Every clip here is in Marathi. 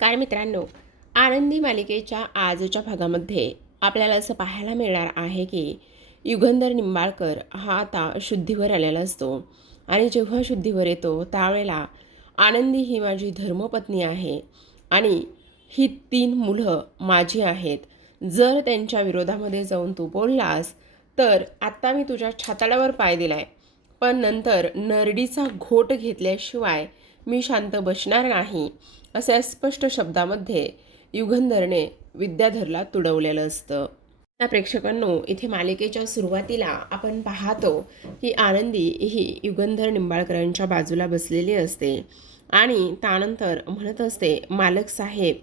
काय मित्रांनो, आनंदी मालिकेच्या आजच्या भागामध्ये आपल्याला असं पाहायला मिळणार आहे की युगंधर निंबाळकर हा आता शुद्धीवर आलेला असतो आणि जेव्हा शुद्धीवर येतो त्यावेळेला आनंदी ही माझी धर्मपत्नी आहे आणि ही 3 मुलं माझी आहेत. जर त्यांच्या विरोधामध्ये जाऊन तू बोललास तर आत्ता मी तुझ्या छाताडावर पाय दिलाय, पण नंतर नरडीचा घोट घेतल्याशिवाय मी शांत बसणार नाही, अशा स्पष्ट शब्दामध्ये युगंधरने विद्याधरला तुडवलेलं असतं. त्या प्रेक्षकांनो, इथे मालिकेच्या सुरुवातीला आपण पाहतो की आनंदी ही युगंधर निंबाळकरांच्या बाजूला बसलेली असते आणि त्यानंतर म्हणत असते, मालक साहेब,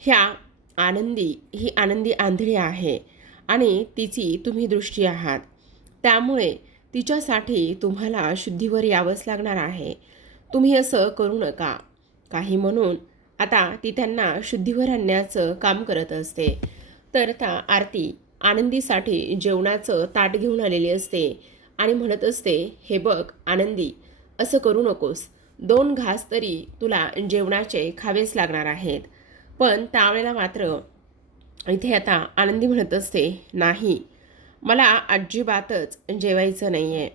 ह्या ही आनंदी आंधळी आहे आणि तिची तुम्ही दृष्टी आहात, त्यामुळे तिच्यासाठी तुम्हाला शुद्धीवर यावंच लागणार आहे. तुम्ही असं करू नका. काही म्हणून आता ती त्यांना शुद्धीवर आणण्याचं काम करत असते. तर त्या आरती आनंदीसाठी जेवणाचं ताट घेऊन आलेली असते आणि म्हणत असते, हे बघ आनंदी, असं करू नकोस. 2 घास तरी तुला जेवणाचे खावेच लागणार आहेत. पण त्यावेळेला मात्र इथे आता आनंदी म्हणत असते, नाही, मला अजिबातच जेवायचं नाही आहे.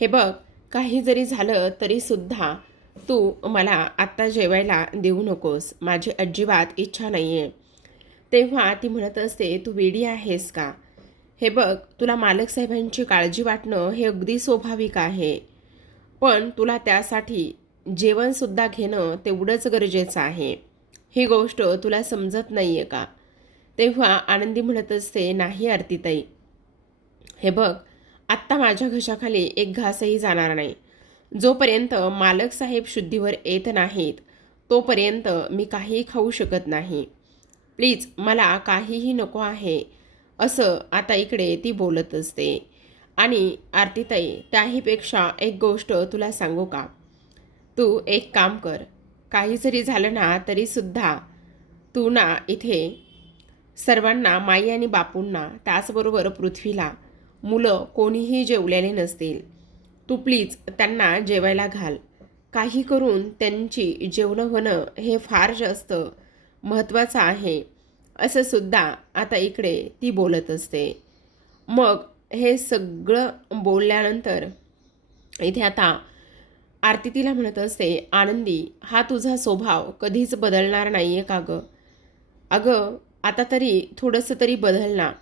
हे बघ, काही जरी झालं तरीसुद्धा तू मला आत्ता जेवायला देऊ नकोस. माझी अजिबात इच्छा नाही आहे. तेव्हा ती म्हणत असते, तू वेडी आहेस का? हे बघ, तुला मालक साहेबांची काळजी वाटणं हे अगदी स्वाभाविक आहे, पण तुला त्यासाठी जेवणसुद्धा घेणं तेवढंच गरजेचं आहे. ही गोष्ट तुला समजत नाही आहे का? तेव्हा आनंदी म्हणत असते, नाही आरतीताई, हे बघ, आत्ता माझ्या घशाखाली एक घासही जाणार नाही. जोपर्यंत मालक साहेब शुद्धीवर येत नाहीत तोपर्यंत मी काही खाऊ शकत नाही. प्लीज, मला काहीही नको आहे, असं आता इकडे ती बोलत असते. आणि आरतीताई, त्याहीपेक्षा एक गोष्ट तुला सांगू का? तू एक काम कर, काही जरी झालं ना तरीसुद्धा तू ना इथे सर्वांना, माई आणि बापूंना, त्याचबरोबर पृथ्वीला, मुलं कोणीही जेवलेले नसतील, तू प्लीज त्यांना जेवायला घाल. काही करून त्यांची जेवणं होणं हे फार जास्त महत्त्वाचं आहे, असं सुद्धा आता इकडे ती बोलत असते. मग हे सगळं बोलल्यानंतर इथे आता आरती तिला म्हणत असते, आनंदी, हा तुझा स्वभाव कधीच बदलणार नाही आहे का गं? अगं, आता तरी थोडंसं तरी बदल ना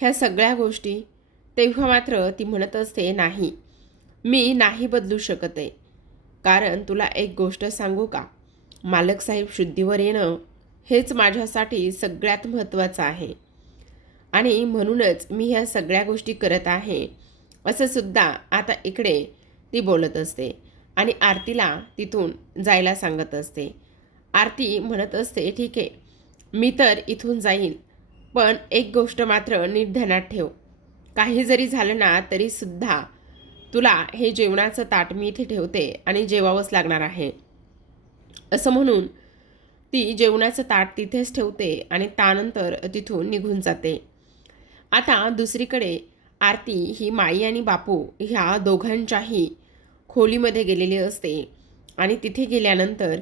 ह्या सगळ्या गोष्टी. तेव्हा मात्र ती म्हणत असते, नाही, मी नाही बदलू शकत आहे. कारण तुला एक गोष्ट सांगू का? मालक साहेब शुद्धीवर येणं हेच माझ्यासाठी सगळ्यात महत्त्वाचं आहे आणि म्हणूनच मी ह्या सगळ्या गोष्टी करत आहे, असं सुद्धा आता इकडे ती बोलत असते आणि आरतीला तिथून जायला सांगत असते. आरती म्हणत असते, ठीक आहे, मी तर इथून जाईन, पण एक गोष्ट मात्र नीट ध्यानात ठेव. काही जरी झालं ना तरीसुद्धा तुला हे जेवणाचं ताट मी इथे ठेवते आणि जेवावंच लागणार आहे, असं म्हणून ती जेवणाचं ताट तिथेच ठेवते आणि त्यानंतर तिथून निघून जाते. आता दुसरीकडे आरती ही माई आणि बापू ह्या दोघांच्याही खोलीमध्ये गेलेली असते आणि तिथे गेल्यानंतर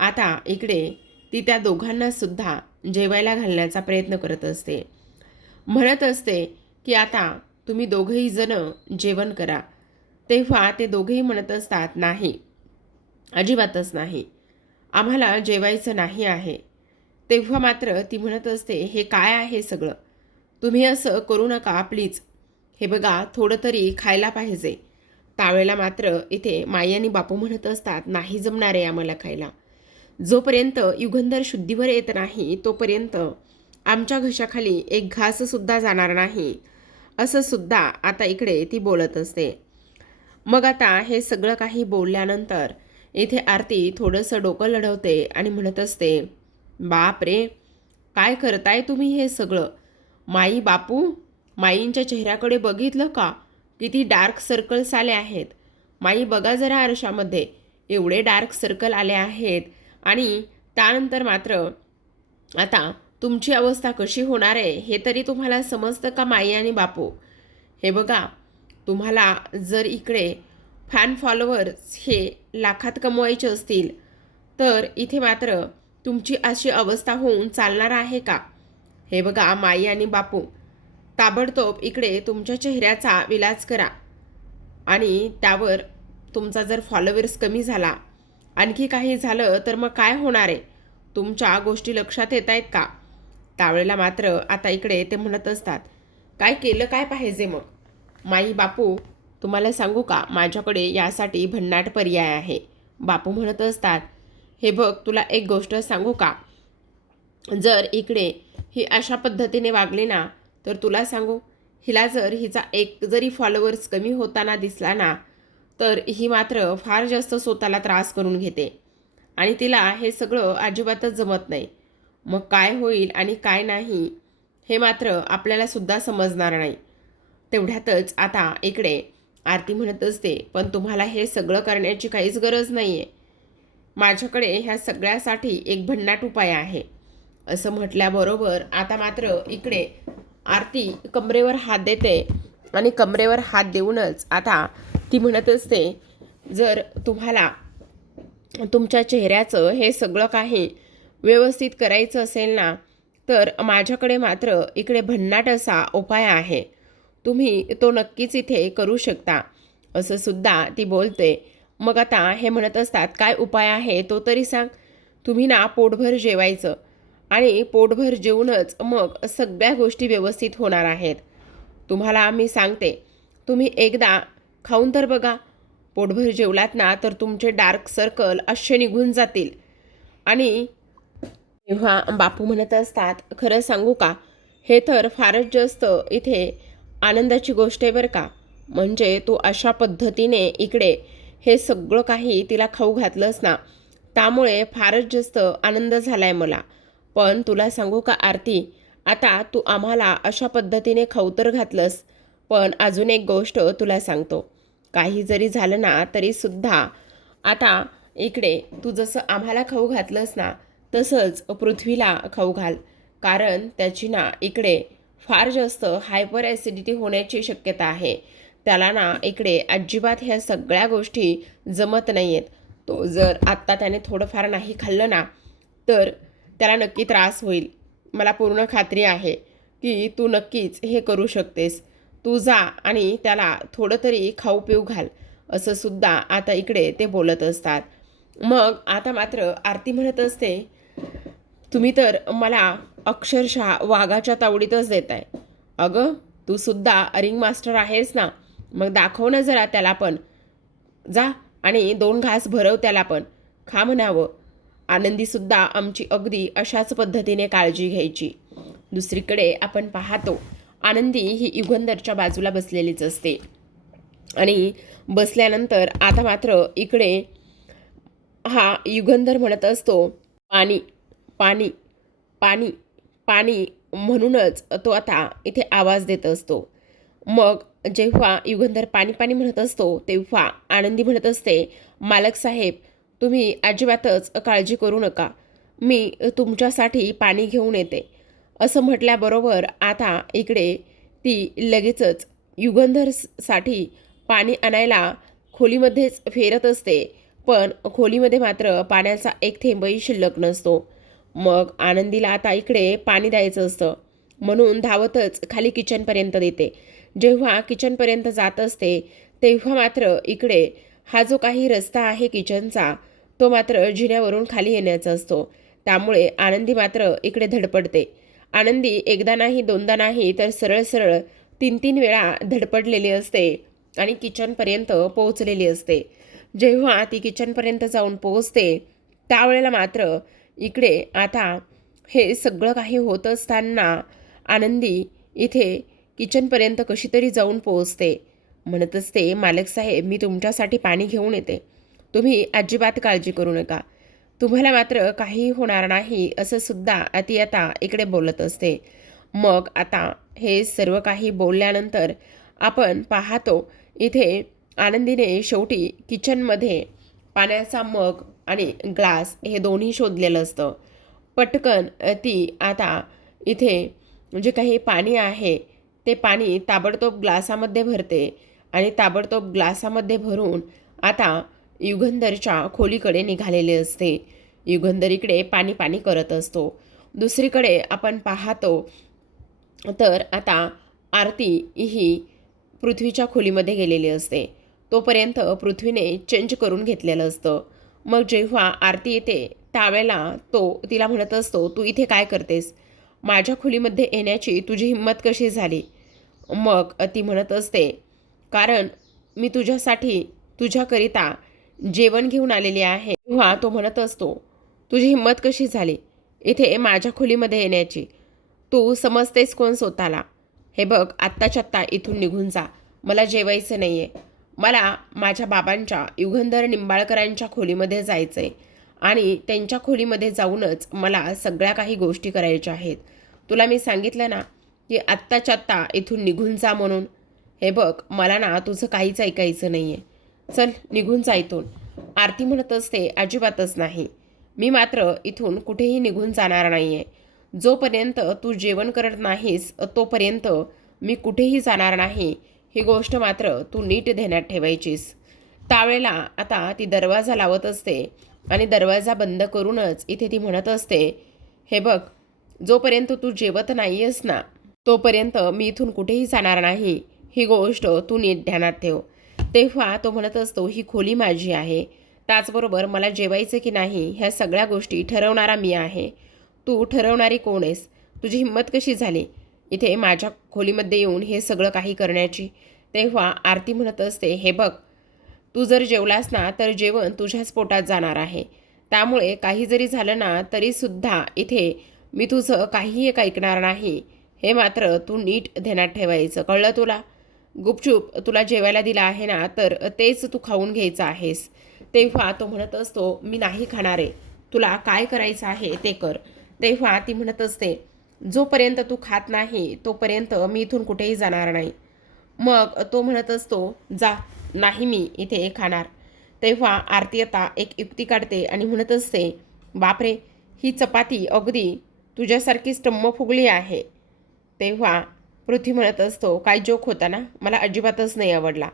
आता इकडे ती त्या दोघांनासुद्धा जेवायला घालण्याचा प्रयत्न करत असते. म्हणत असते की आता तुम्ही दोघंही जण जेवण करा. तेव्हा ते दोघेही म्हणत असतात, नाही, अजिबातच नाही, आम्हाला जेवायचं नाही आहे. तेव्हा मात्र ती म्हणत असते, हे काय आहे सगळं? तुम्ही असं करू नका प्लीज. हे बघा, थोडं तरी खायला पाहिजे. त्यावेळेला मात्र इथे माई आणि बापू म्हणत असतात, नाही जमणार आहे आम्हाला खायला. जोपर्यंत युगंधर शुद्धीवर येत नाही तोपर्यंत आमच्या घशाखाली एक घाससुद्धा जाणार नाही, असं सुद्धा आता इकडे ती बोलत असते. मग आता हे सगळं काही बोलल्यानंतर इथे आरती थोडंसं डोकं लढवते आणि म्हणत असते, बाप रे, काय करताय तुम्ही हे सगळं? माई, बापू, माईंच्या चेहऱ्याकडे बघितलं का? किती डार्क सर्कल्स आले आहेत. माई, बघा जरा आरशामध्ये, एवढे डार्क सर्कल आले आहेत आणि त्यानंतर मात्र आता तुमची अवस्था कशी होणार आहे हे तरी तुम्हाला समजतं का माई आणि बापू? हे बघा, तुम्हाला जर इकडे फॅन फॉलोअर्स हे लाखात कमवायचे असतील तर इथे मात्र तुमची अशी अवस्था होऊन चालणार आहे का? हे बघा माई आणि बापू, ताबडतोब इकडे तुमच्या चेहऱ्याचा इलाज करा आणि त्यावर तुमचा जर फॉलोअर्स कमी झाला, आणखी काही झालं तर मग काय होणार आहे? तुमच्या गोष्टी लक्षात येत आहेत का? त्यावेळेला मात्र आता इकडे ते म्हणत असतात, काय केलं काय पाहिजे मग? माई बापू, तुम्हाला सांगू का, माझ्याकडे यासाठी भन्नाट पर्याय आहे. बापू म्हणत असतात, हे बघ तुला एक गोष्ट सांगू का, जर इकडे ही अशा पद्धतीने वागली ना, तर तुला सांगू, हिला जर हिचा एक जरी फॉलोअर्स कमी होताना दिसला ना, तर ही मात्र फार जास्त स्वतःला त्रास करून घेते आणि तिला हे सगळं अजिबातच जमत नाही. मग काय होईल आणि काय नाही हे मात्र आपल्याला सुद्धा समजणार नाही. तेवढ्यातच आता इकडे आरती म्हणत असते, पण तुम्हाला हे सगळं करण्याची काहीच गरज नाही आहे. माझ्याकडे ह्या सगळ्यासाठी एक भन्नाट उपाय आहे. असं म्हटल्याबरोबर आता मात्र इकडे आरती कमरेवर हात देते आणि कमरेवर हात देऊनच आता ती म्हणत असते, जर तुम्हाला तुमच्या चेहऱ्याचं हे सगळं काही व्यवस्थित करायचं असेल ना, तर माझ्याकडे मात्र इकडे भन्नाट असा उपाय आहे. तुम्ही तो नक्कीच इथे करू शकता. असं सुद्धा ती बोलते. मग आता हे म्हणत असतात, काय उपाय आहे तो तरी सांग. तुम्ही ना पोटभर जेवायचं आणि पोटभर जेवूनच मग सगळ्या गोष्टी व्यवस्थित होणार आहेत. तुम्हाला आम्ही सांगते, तुम्ही एकदा खाऊन तर बघा. पोटभर जेवलात ना तर तुमचे डार्क सर्कल असे निघून जातील. आणि तेव्हा बापू म्हणत असतात, खरं सांगू का, हे तर फारच जास्त इथे आनंदाची गोष्ट आहे बरं का. म्हणजे तू अशा पद्धतीने इकडे हे सगळं काही तिला खाऊ घातलंस ना, त्यामुळे फारच जास्त आनंद झाला आहे मला. पण तुला सांगू का आरती, आता तू आम्हाला अशा पद्धतीने खाऊ तर घातलंस, पण अजून एक गोष्ट तुला सांगतो. काही जरी झालं ना तरीसुद्धा आता इकडे तू जसं आम्हाला खाऊ घातलंस ना, तसंच पृथ्वीला खाऊ घाल. कारण त्याची ना इकडे फार जास्त हायपर ॲसिडिटी होण्याची शक्यता आहे. त्याला ना इकडे अजिबात ह्या सगळ्या गोष्टी जमत नाही आहेत. तो जर आत्ता त्याने थोडंफार नाही खाल्लं ना, तर त्याला नक्की त्रास होईल. मला पूर्ण खात्री आहे की तू नक्कीच हे करू शकतेस. तू जा आणि त्याला थोडं तरी खाऊ पिऊ घाल. असं सुद्धा आता इकडे ते बोलत असतात. मग आता मात्र आरती म्हणत असते, तुम्ही तर मला अक्षरशः वाघाच्या तावडीतच देत आहे. अगं तू सुद्धा रिंग मास्टर आहेस ना, मग दाखव ना जरा त्याला पण. जा आणि 2 घास भरव त्याला पण. खा म्हणावं. आनंदीसुद्धा आमची अगदी अशाच पद्धतीने काळजी घ्यायची. दुसरीकडे आपण पाहतो, आनंदी ही युगंधरच्या बाजूला बसलेलीच असते आणि बसल्यानंतर आता मात्र इकडे हा युगंधर म्हणत असतो, पाणी पाणी पाणी पाणी म्हणूनच तो आता इथे आवाज देत असतो. मग जेव्हा युगंधर पाणी पाणी म्हणत असतो, तेव्हा आनंदी म्हणत असते, मालक साहेब तुम्ही अजिबातच काळजी करू नका, मी तुमच्यासाठी पाणी घेऊन येते. असं म्हटल्याबरोबर आता इकडे ती लगेचच युगंधरसाठी पाणी आणायला खोलीमध्येच फेरत असते. पण खोलीमध्ये मात्र पाण्याचा एक थेंबही शिल्लक नसतो. मग आनंदीला आता इकडे पाणी द्यायचं असतं म्हणून धावतच खाली किचनपर्यंत देते. जेव्हा किचनपर्यंत जात असते तेव्हा मात्र इकडे हा जो काही रस्ता आहे किचनचा, तो मात्र जिन्यावरून खाली येण्याचा असतो. त्यामुळे आनंदी मात्र इकडे धडपडते. आनंदी एकदा नाही दोनदा नाही तर सरळ सरळ 3-3 वेळा धडपडलेली असते आणि किचनपर्यंत पोहोचलेली असते. जेव्हा ती किचनपर्यंत जाऊन पोहोचते त्यावेळेला मात्र इकडे आता हे सगळं काही होत असताना आनंदी इथे किचनपर्यंत कशी तरी जाऊन पोहोचते. म्हणत असते, मालक साहेब मी तुमच्यासाठी पाणी घेऊन येते, तुम्ही अजिबात काळजी करू नका, तुम्हाला मात्र काही होणार नाही. असं सुद्धा ती आता इकडे बोलत असते. मग आता हे सर्व काही बोलल्यानंतर आपण पाहतो इथे आनंदीने शेवटी किचनमध्ये पाण्याचा मग आणि ग्लास हे दोन्ही शोधलेलं असतं. पटकन ती आता इथे जे काही पाणी आहे ते पाणी ताबडतोब ग्लासामध्ये भरते आणि ताबडतोब ग्लासामध्ये भरून आता युगंधरच्या खोलीकडे निघालेले असते. युगंधर इकडे पाणी पाणी करत असतो. दुसरीकडे आपण पाहतो तर आता आरती ही पृथ्वीच्या खोलीमध्ये गेलेली असते. तोपर्यंत पृथ्वीने चेंज करून घेतलेलं असतं. मग जेव्हा आरती येते त्यावेळेला तो तिला म्हणत असतो, तू इथे काय करतेस? माझ्या खोलीमध्ये येण्याची तुझी हिंमत कशी झाली? मग ती म्हणत असते, कारण मी तुझ्यासाठी तुझ्याकरिता जेवण घेऊन आलेली आहे. तेव्हा तो म्हणत असतो, तुझी हिंमत कशी झाली इथे माझ्या खोलीमध्ये येण्याची? तू समजतेस कोण स्वतःला? हे बघ, आत्ताच्या आत्ता इथून निघून जा. मला जेवायचं नाही आहे. मला माझ्या बाबांच्या युगंधर निंबाळकरांच्या खोलीमध्ये जायचं आहे आणि त्यांच्या खोलीमध्ये जाऊनच मला सगळ्या काही गोष्टी करायच्या आहेत. तुला मी सांगितलं ना की आत्ताच्या आत्ता इथून निघून जा म्हणून. हे बघ, मला ना तुझं काहीच ऐकायचं नाही आहे. चल निघून जा इथून. आरती म्हणत असते, अजिबातच नाही. मी मात्र इथून कुठेही निघून जाणार नाही आहे. जोपर्यंत तू जेवण करत नाहीस तोपर्यंत मी कुठेही जाणार नाही. ही गोष्ट मात्र तू नीट ध्यानात ठेवायचीस. त्यावेळेला आता ती दरवाजा लावत असते आणि दरवाजा बंद करूनच इथे ती म्हणत असते, हे बघ, जोपर्यंत तू जेवत नाही आहेस ना तोपर्यंत मी इथून कुठेही जाणार नाही. ही गोष्ट तू नीट ध्यानात ठेव. तेव्हा तो म्हणत असतो, ही खोली माझी आहे. त्याचबरोबर मला जेवायचं की नाही ह्या सगळ्या गोष्टी ठरवणारा मी आहे. तू ठरवणारी कोण आहेस? तुझी हिंमत कशी झाली इथे माझ्या खोलीमध्ये येऊन हे सगळं काही करण्याची? तेव्हा आरती म्हणत असते, हे बघ, तू जर जेवलास ना तर जेवण तुझ्याच पोटात जाणार आहे. त्यामुळे काही जरी झालं ना तरीसुद्धा इथे मी तुझं काहीही एक ऐकणार नाही. हे मात्र तू नीट ध्यानात ठेवायचं, कळलं तुला? गुपचूप तुला जेवायला दिलं आहे ना तर तेच तू खाऊन घ्यायचं आहेस. तेव्हा तो म्हणत असतो, मी नाही खाणार आहे. तुला काय करायचं आहे ते कर. तेव्हा ती म्हणत असते, जोपर्यंत तू खात नाही तोपर्यंत मी इथून कुठेही जाणार नाही. मग तो म्हणत असतो, जा, नाही मी इथे खाणार. तेव्हा आरती आता एक युक्ती काढते आणि म्हणत असते, बापरे, ही चपाती अगदी तुझ्यासारखी टम्म फुगली आहे. तेव्हा पृथ्वी म्हणत असतो, काय जोक होता ना, मला अजिबातच नाही आवडला.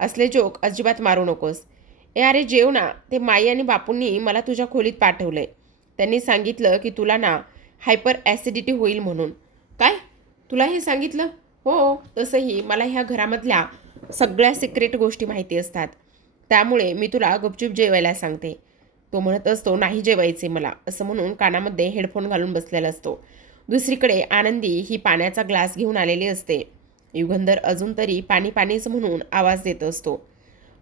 असले जोक अजिबात मारू नकोस. अरे जेव ना. ते माई आणि बापूंनी मला तुझ्या खोलीत पाठवलंय. त्यांनी सांगितलं की तुला ना हायपर ॲसिडिटी होईल म्हणून. काय? तुला हे सांगितलं? हो, तसंही मला ह्या घरामधल्या सगळ्या सिक्रेट गोष्टी माहिती असतात. त्यामुळे मी तुला गुपचूप जेवायला सांगते. तो म्हणत असतो, नाही जेवायचे मला, असं म्हणून कानामध्ये हेडफोन घालून बसलेला असतो. दुसरीकडे आनंदी ही पाण्याचा ग्लास घेऊन आलेली असते. युगंधर अजून तरी पाणी पाणीच म्हणून आवाज देत असतो.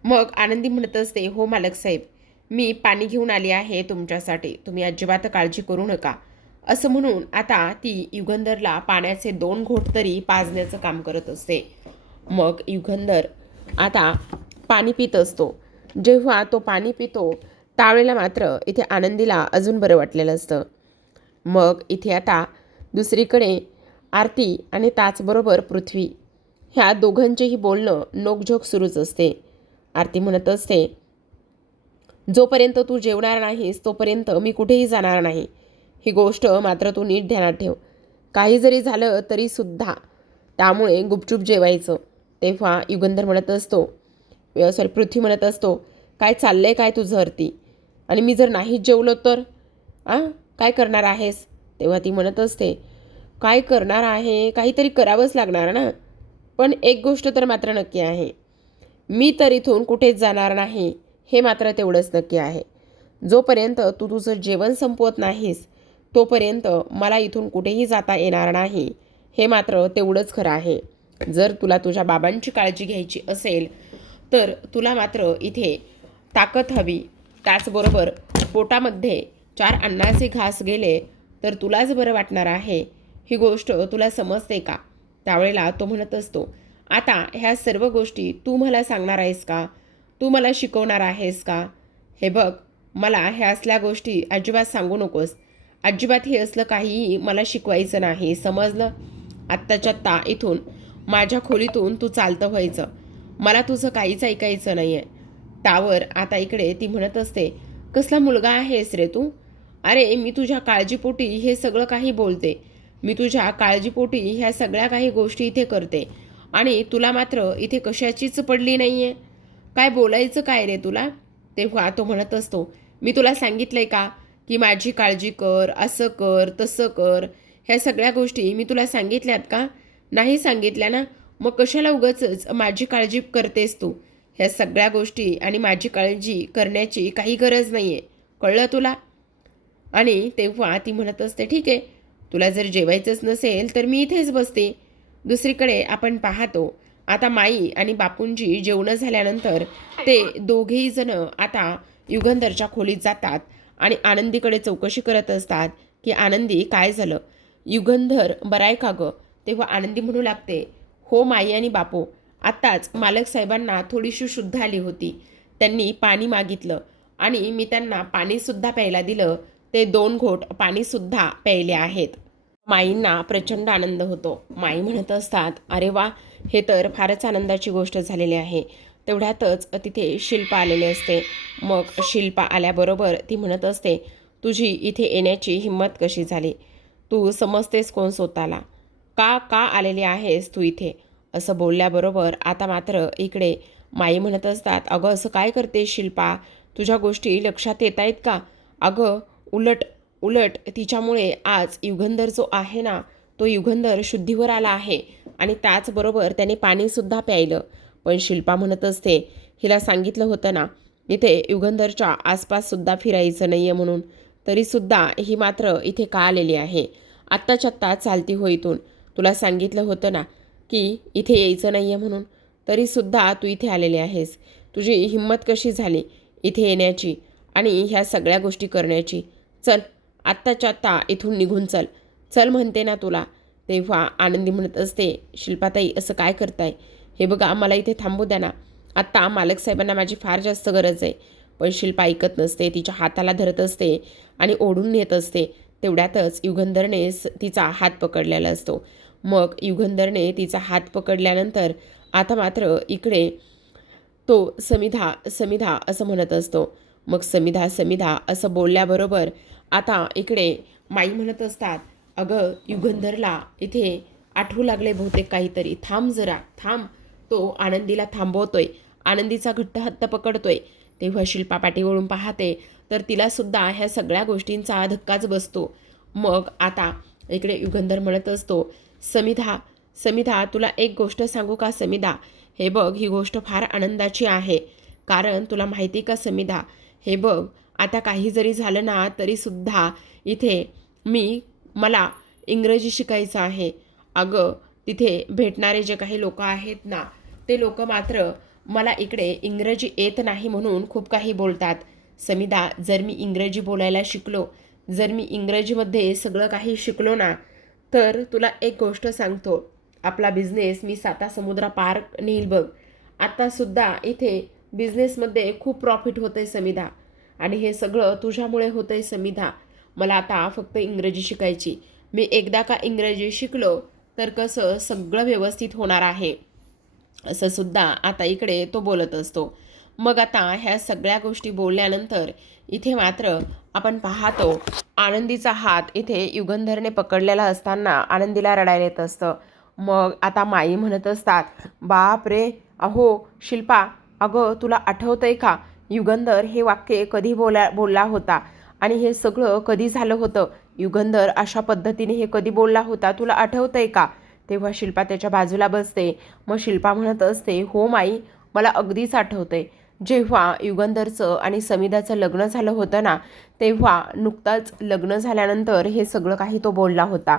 मग आनंदी म्हणत असते, हो मालक साहेब, मी पाणी घेऊन आली आहे तुमच्यासाठी. तुम्ही अजिबात काळजी करू नका. असं म्हणून आता ती युगंधरला पाण्याचे 2 घोट तरी पाजण्याचं काम करत असते. मग युगंधर आता पाणी पित असतो. जेव्हा तो पाणी पितो त्यावेळेला मात्र इथे आनंदीला अजून बरं वाटलेलं असतं. मग इथे आता दुसरीकडे आरती आणि त्याचबरोबर पृथ्वी ह्या दोघांचेही बोलणं नोकझोक सुरूच असते. आरती म्हणत असते, जोपर्यंत तू जेवणार नाहीस तोपर्यंत मी कुठेही जाणार नाही. ही गोष्ट मात्र तू नीट ध्यानात ठेव. काही जरी झालं तरीसुद्धा त्यामुळे गुपचूप जेवायचं. तेव्हा युगंधर म्हणत असतो, पृथ्वी म्हणत असतो, काय चाललंय काय तुझं आरती? आणि मी जर नाहीच जेवलो तर काय करणार आहेस? तेव्हा ती म्हणत असते, काय करणार आहे? काहीतरी करावंच लागणार ना. पण एक गोष्ट तर मात्र नक्की आहे, मी तर इथून कुठेच जाणार नाही. हे मात्र तेवढंच नक्की आहे. जोपर्यंत तू तुझं जेवण संपवत नाहीस तोपर्यंत मला इथून कुठेही जाता येणार नाही. हे मात्र तेवढंच खरं आहे. जर तुला तुझ्या बाबांची काळजी घ्यायची असेल तर तुला मात्र इथे ताकद हवी. त्याचबरोबर पोटामध्ये 4 अन्नाचे घास गेले तर तुलाच बरं वाटणार आहे. ही गोष्ट तुला समजते का? त्यावेळेला तो म्हणत असतो, आता ह्या सर्व गोष्टी तू मला सांगणार आहेस का? तू मला शिकवणार आहेस का? हे बघ, मला ह्या असल्या गोष्टी अजिबात सांगू नकोस. अजिबात हे असलं काहीही मला शिकवायचं नाही, समजलं? आत्ताच्या आत्ता इथून माझ्या खोलीतून तू चालतं व्हायचं. मला तुझं काहीच ऐकायचं नाही आहे. त्यावर आता इकडे ती म्हणत असते, कसला मुलगा आहेस रे तू? अरे मी तुझ्या काळजीपोटी हे सगळं काही बोलते. मी तुझ्या काळजीपोटी ह्या सगळ्या काही गोष्टी इथे करते आणि तुला मात्र इथे कशाचीच पडली नाही आहे. काय बोलायचं काय रे तुला? तेव्हा तो म्हणत असतो, मी तुला सांगितलंय का की माझी काळजी कर, असं कर, तसं कर. ह्या सगळ्या गोष्टी मी तुला सांगितल्यात का? नाही सांगितल्या ना. मग कशाला उगाचच माझी काळजी करतेस तू? ह्या सगळ्या गोष्टी आणि माझी काळजी करण्याची काही गरज नाही आहे. कळलं तुला? आणि तेव्हा ती म्हणत असते, ठीक आहे, तुला जर जेवायचंच नसेल तर मी इथेच बसते. दुसरीकडे आपण पाहतो आता माई आणि बापूंजी जेवणं झाल्यानंतर ते दोघेही जण आता युगंधरच्या खोलीत जातात आणि आनंदीकडे चौकशी करत असतात की आनंदी काय झालं? युगंधर बरं आहे का गं? तेव्हा आनंदी म्हणू लागते, हो माई आणि बापू, आत्ताच मालक साहेबांना थोडीशी शुद्ध आली होती. त्यांनी पाणी मागितलं आणि मी त्यांना पाणीसुद्धा प्यायला दिलं. ते 2 घोट पाणीसुद्धा प्यायले आहेत. माईंना प्रचंड आनंद होतो. माई म्हणत असतात, अरे वा, हे तर फारच आनंदाची गोष्ट झालेली आहे. तेवढ्यातच तिथे शिल्पा आलेली असते. मग शिल्पा आल्याबरोबर ती म्हणत असते, तुझी इथे येण्याची हिंमत कशी झाली? तू समजतेस कोण स्वतःला? का का आलेली आहेस तू इथे? असं बोलल्याबरोबर आता मात्र इकडे माई म्हणत असतात, अगं असं काय करते शिल्पा? तुझ्या गोष्टी लक्षात येत आहेत का? अगं उलट उलट तिच्यामुळे आज युगंधर जो आहे ना, तो युगंधर शुद्धीवर आला आहे आणि त्याचबरोबर त्याने पाणीसुद्धा प्यायलं. पण शिल्पा म्हणत असते, हिला सांगितलं होतं ना इथे युगंधरच्या आसपाससुद्धा फिरायचं नाही आहे म्हणून, तरीसुद्धा ही मात्र इथे का आलेली आहे? आत्ताच्या आत्ता चालती हो इथून. तुला सांगितलं होतं ना की इथे यायचं नाही आहे म्हणून, तरीसुद्धा तू इथे आलेली आहेस. तुझी हिंमत कशी झाली इथे येण्याची आणि ह्या सगळ्या गोष्टी करण्याची? चल, आत्ताच्या आत्ता इथून निघून चल. चल म्हणते ना तुला. तेव्हा आनंदी म्हणत असते, शिल्पाताई असं काय करताय? हे बघा, मला इथे थांबू द्या ना. आत्ता मालक साहेबांना माझी फार जास्त गरज आहे. पण शिल्पा ऐकत नसते. तिच्या हाताला धरत असते आणि ओढून नेत असते. तेवढ्यातच युगंधरने तिचा हात पकडलेला असतो. मग युगंधरने तिचा हात पकडल्यानंतर आता मात्र इकडे तो समिधा समिधा असं म्हणत असतो. मग समिधा समिधा असं बोलल्याबरोबर आता इकडे माई म्हणत असतात, अगं युगंधरला इथे आठवू लागले बहुतेक काहीतरी. थांब जरा, थांब. तो आनंदीला थांबवतोय. आनंदीचा घट्ट हत्त पकडतोय. तेव्हा शिल्पा पाठीवळून पाहते तर तिलासुद्धा ह्या सगळ्या गोष्टींचा धक्काच बसतो. मग आता इकडे युगंधर म्हणत असतो, समिधा समिधा तुला एक गोष्ट सांगू का समिधा? हे बघ, ही गोष्ट फार आनंदाची आहे. कारण तुला माहिती का समिधा, हे बघ, आता काही जरी झालं ना तरीसुद्धा इथे मला इंग्रजी शिकायचं आहे. अगं तिथे भेटणारे जे काही लोक आहेत ना, ते लोक मात्र मला इकडे इंग्रजी येत नाही म्हणून खूप काही बोलतात. समिधा, जर मी इंग्रजी बोलायला शिकलो, जर मी इंग्रजीमध्ये सगळं काही शिकलो ना, तर तुला एक गोष्ट सांगतो, आपला बिझनेस मी सातासमुद्रापार नेईल बघ. आत्तासुद्धा इथे बिझनेसमध्ये खूप प्रॉफिट होतं आहे समिधा, आणि हे सगळं तुझ्यामुळे होतं आहे समिधा. मला आता फक्त इंग्रजी शिकायची. मी एकदा का इंग्रजी शिकलो तर कसं सगळं व्यवस्थित होणार आहे, असं सुद्धा आता इकडे तो बोलत असतो. मग आता ह्या सगळ्या गोष्टी बोलल्यानंतर इथे मात्र आपण पाहतो आनंदीचा हात इथे युगंधरने पकडलेला असताना आनंदीला रडायला येत असतं. मग आता माई म्हणत असतात, बाप रे, अहो शिल्पा, अगं तुला आठवतंय का युगंधर हे वाक्य कधी बोलला होता आणि हे सगळं कधी झालं होतं? युगंधर अशा पद्धतीने हे कधी बोलला होता, तुला आठवतंय का? तेव्हा शिल्पा त्याच्या बाजूला बसते. मग शिल्पा म्हणत असते, हो माई, मला अगदीच आठवतंय. जेव्हा युगंधरचं आणि समिधाचं लग्न झालं होतं ना, तेव्हा नुकताच लग्न झाल्यानंतर हे सगळं काही तो बोलला होता.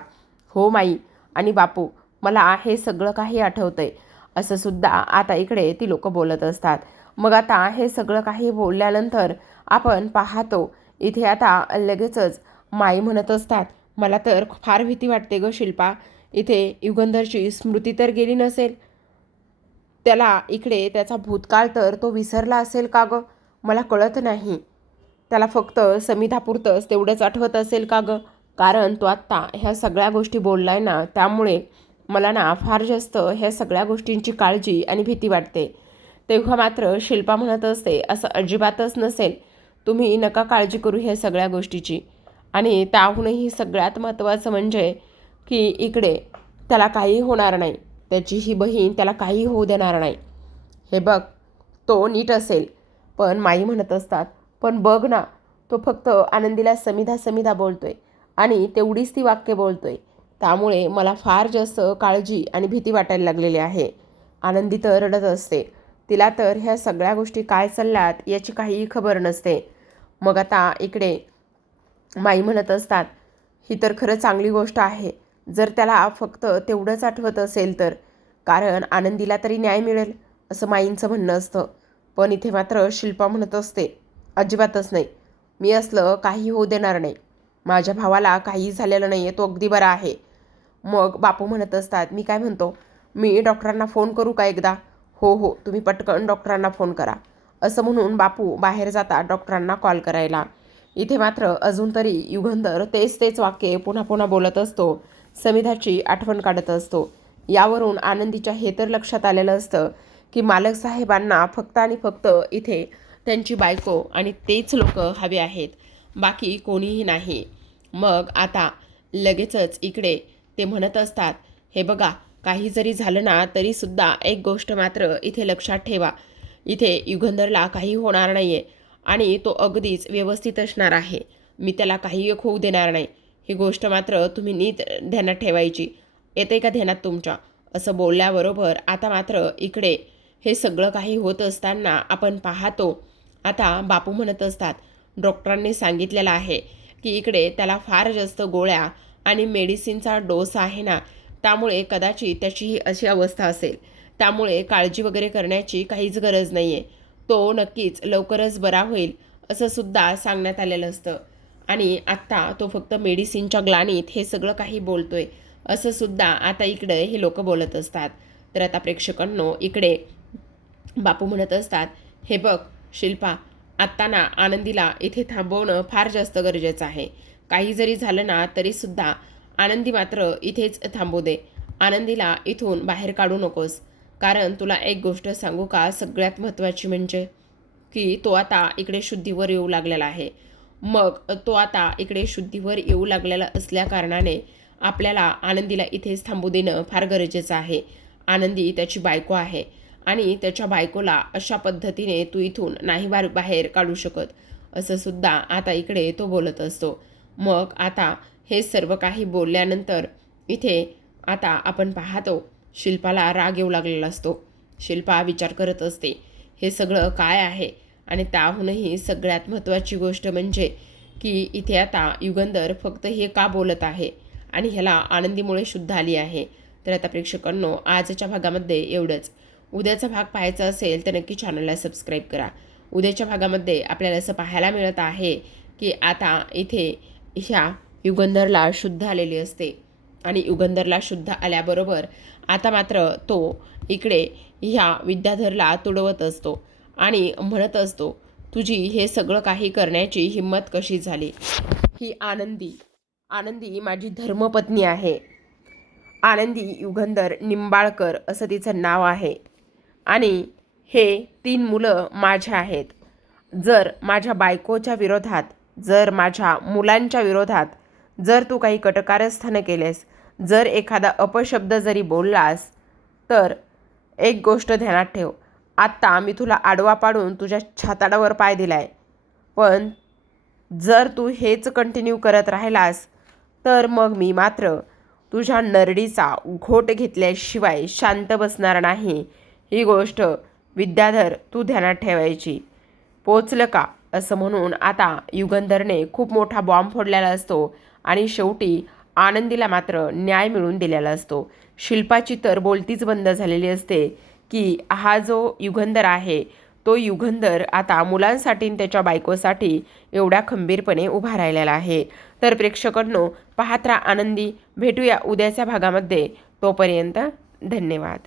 हो माई आणि बापू, मला हे सगळं काही आठवतंय, असं सुद्धा आता इकडे ती लोक बोलत असतात. मग आता हे सगळं काही बोलल्यानंतर आपण पाहतो इथे आता लगेचच माई म्हणत असतात, मला तर फार भीती वाटते गं शिल्पा. इथे युगंधरची स्मृती तर गेली नसेल? त्याला इकडे त्याचा भूतकाळ तर तो विसरला असेल का गं? मला कळत नाही. त्याला फक्त समिधापुरतंच तेवढंच आठवत असेल का गं? कारण तो आत्ता ह्या सगळ्या गोष्टी बोललाय ना, त्यामुळे मला ना फार जास्त ह्या सगळ्या गोष्टींची काळजी आणि भीती वाटते. तेव्हा मात्र शिल्पा म्हणत असते, असं अजिबातच नसेल. तुम्ही नका काळजी करू ह्या सगळ्या गोष्टीची. आणि त्याहूनही सगळ्यात महत्त्वाचं म्हणजे की इकडे त्याला काही होणार नाही. त्याची ही बहीण त्याला काही होऊ देणार नाही. हे बघ, तो नीट असेल. पण माई म्हणत असतात, पण बघ ना, तो फक्त आनंदीला समिधा समिधा बोलतोय आणि तेवढीच ती वाक्य बोलतोय. त्यामुळे मला फार जास्त काळजी आणि भीती वाटायला लागलेली आहे. आनंदी तर रडत असते. तिला तर ह्या सगळ्या गोष्टी काय चालल्यात याची काहीही खबर नसते. मग आता इकडे माई म्हणत असतात, ही तर खरं चांगली गोष्ट आहे जर त्याला फक्त तेवढंच आठवत असेल तर, कारण आनंदीला तरी न्याय मिळेल असं माईंचं म्हणणं असतं. पण इथे मात्र शिल्पा म्हणत असते, अजिबातच नाही, मी असलं काही होऊ देणार नाही. माझ्या भावाला काही झालेलं नाही आहे, तो अगदी बरा आहे. मग बापू म्हणत असतात, मी काय म्हणतो, मी डॉक्टरांना फोन करू का एकदा? हो हो, तुम्ही पटकन डॉक्टरांना फोन करा. असं म्हणून बापू बाहेर जातात डॉक्टरांना कॉल करायला. इथे मात्र अजून तरी युगंधर तेच वाक्य पुन्हा पुन्हा बोलत असतो. समिधाची आठवण काढत असतो. यावरून आनंदीच्या हे तर लक्षात आलेलं असतं की मालक साहेबांना फक्त आणि फक्त इथे त्यांची बायको आणि तेच लोक हवे आहेत, बाकी कोणीही नाही. मग आता लगेचच इकडे ते म्हणत असतात, हे बघा, काही जरी झालं ना तरीसुद्धा एक गोष्ट मात्र इथे लक्षात ठेवा, इथे युगंधरला काही होणार नाही आहे आणि तो अगदीच व्यवस्थित असणार आहे. मी त्याला काही एक होऊ देणार नाही. ही गोष्ट मात्र तुम्ही नीट ध्यानात ठेवायची. येते का ध्यानात तुमच्या? असं बोलल्याबरोबर आता मात्र इकडे हे सगळं काही होत असताना आपण पाहतो. आता बापू म्हणत असतात, डॉक्टरांनी सांगितलेलं आहे की इकडे त्याला फार जास्त गोळ्या आणि मेडिसिनचा डोस आहे ना, त्यामुळे कदाचित त्याची ही अशी अवस्था असेल. त्यामुळे काळजी वगैरे करण्याची काहीच गरज नाही आहे. तो नक्कीच लवकरच बरा होईल असं सुद्धा सांगण्यात आलेलं असतं. आणि आत्ता तो फक्त मेडिसिनच्या ग्लानीत हे सगळं काही बोलतोय असं सुद्धा आता इकडे हे लोक बोलत असतात. तर आता प्रेक्षकांनो इकडे बापू म्हणत असतात, हे बघ शिल्पा, आत्ता ना आनंदीला इथे थांबवणं फार जास्त गरजेचं आहे. काही जरी झालं ना तरीसुद्धा आनंदी मात्र इथेच थांबू दे. आनंदीला इथून बाहेर काढू नकोस. कारण तुला एक गोष्ट सांगू का, सगळ्यात महत्त्वाची म्हणजे की तो आता इकडे शुद्धीवर येऊ लागलेला आहे. मग तो आता इकडे शुद्धीवर येऊ लागलेला असल्या कारणाने आपल्याला आनंदीला इथेच थांबू देणं फार गरजेचं आहे. आनंदी त्याची बायको आहे आणि त्याच्या बायकोला अशा पद्धतीने तू इथून नाही बाहेर काढू शकत, असं सुद्धा आता इकडे तो बोलत असतो. मग आता हे सर्व काही बोलल्यानंतर इथे आता आपण पाहतो शिल्पाला राग येऊ लागलेला असतो. शिल्पा विचार करत असते, हे सगळं काय आहे? आणि त्याहूनही सगळ्यात महत्त्वाची गोष्ट म्हणजे की इथे आता युगंधर फक्त हे का बोलत आहे आणि ह्याला आनंदीमुळे शुद्ध आली आहे. तर आता प्रेक्षकांनो आजच्या भागामध्ये एवढंच. उद्याचा भाग पाहायचा असेल तर नक्की चॅनलला सबस्क्राईब करा. उद्याच्या भागामध्ये आपल्याला असं पाहायला मिळत आहे की आता इथे ह्या युगंधरला शुद्ध आलेली असते आणि युगंधरला शुद्ध आल्याबरोबर आता मात्र तो इकडे ह्या विद्याधरला तुडवत असतो आणि म्हणत असतो, तुझी हे सगळं काही करण्याची हिंमत कशी झाली? ही आनंदी माझी धर्मपत्नी आहे. आनंदी युगंधर निंबाळकर असं तिचं नाव आहे आणि हे 3 मुलं माझ्या आहेत. जर माझ्या बायकोच्या विरोधात, जर माझ्या मुलांच्या विरोधात जर तू काही कटकारस्थानं केलेस, जर एखादा अपशब्द जरी बोललास, तर एक गोष्ट ध्यानात ठेव, आत्ता मी तुला आडवा पाडून तुझ्या छाताडावर पाय दिलाय, पण जर तू हेच कंटिन्यू करत राहिलास तर मग मी मात्र तुझ्या नरडीचा घोट घेतल्याशिवाय शांत बसणार नाही. ही गोष्ट विद्याधर तू ध्यानात ठेवायची. पोचलं का? असं म्हणून आता युगंधरने खूप मोठा बॉम्ब फोडलेला असतो आणि शेवटी आनंदीला मात्र न्याय मिळवून दिलेला असतो. शिल्पाची तर बोलतीच बंद झालेली असते की हा जो युगंधर आहे तो युगंधर आता मुलांसाठी त्याच्या बायकोसाठी एवढ्या खंबीरपणे उभा राहिलेला आहे. तर प्रेक्षकांनो पाहत राहा आनंदी. भेटूया उद्याच्या भागामध्ये. तोपर्यंत धन्यवाद.